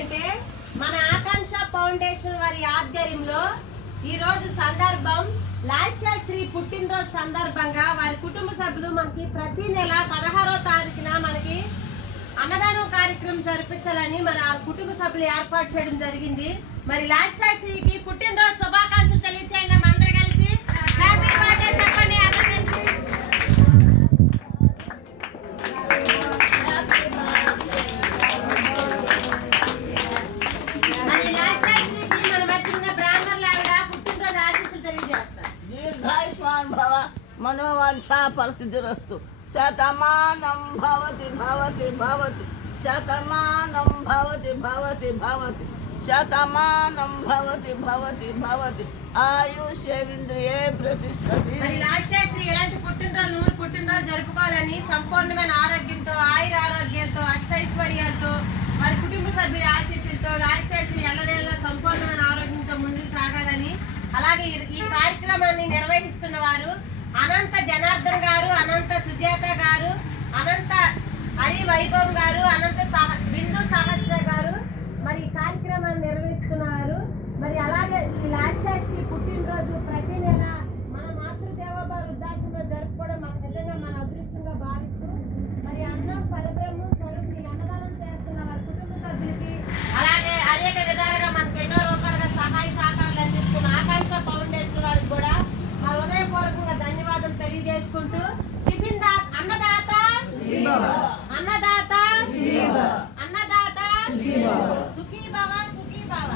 ఏంటంటే మన ఆకాంక్ష ఫౌండేషన్ వారి ఆధ్వర్యంలో ఈ రోజు సందర్భం లాస్యాశ్రీ పుట్టినరోజు సందర్భంగా వారి కుటుంబ సభ్యులు మనకి ప్రతి నెల 16వ తారీఖున మనకి అన్నదానం కార్యక్రమం జరిపించాలని మన కుటుంబ సభ్యులు ఏర్పాటు చేయడం జరిగింది. మరి లాస్యాశ్రీకి పుట్టినరోజు శుభాకాంక్షలు తెలియచేయండి. అందరూ కలిసి హ్యాపీ బర్త్డే చెప్పండి. मनोवांछा फलसिद्धिरस्तु शतमानं भवति भवति भवति शतमानं भवति भवति भवति शतमानं भवति भवति भवति आयुष्येन्द्रिये प्रतिष्ठति. మరి లాస్యాశ్రీ ఎలాంటి పుట్టినరోజు జరుపుకోవాలని సంపూర్ణమైన ఆరోగ్యంతో ఆయుర ఆరోగ్యంతో అష్టైశ్వర్యాలతో వారి కుటుంబ సభ్యుల ఆశీస్సులతో లాస్యాశ్రీ ఎల్లవేళలా సంపూర్ణమైన ఆరోగ్యంతో ముందుకు సాగాలని, అలాగే ఈ కార్యక్రమాన్ని నిర్వహిస్తున్న వారు అనంత జనార్దన్ గారు, అనంత సుజాత గారు, అనంత హరి వైభవ్ గారు, అనంత బిందు సహస్ర గారు మరి ఈ కార్యక్రమాన్ని నిర్వహిస్తున్నారు. మరి అలాగే ఈ లాస్యాశ్రీ పుట్టినరోజు ప్రతి నెల మన మాతృదేవోభవ వృద్ధాశ్రమంలో జరుపుకోవడం మాకు నిజంగా మన అదృష్టంగా భావిస్తూ మరి అన్నం పరబ్రహ్మం స్వరూపం ఈ అన్నదానం చేస్తున్న వారి కుటుంబ సభ్యులకి, అలాగే అనేక విధాలుగా మనకు ఎన్నో రూపాయలుగా సహాయ సహకారాలు అందిస్తున్న ఆకాంక్ష ఫౌండేషన్ వారికి కూడా మా హృదయపూర్వకంగా ధన్యవాదాలు తెలియజేసుకుంటూ అన్నదాత అన్నదాత అన్నదాత సుఖీ భవ సుఖీ భవ.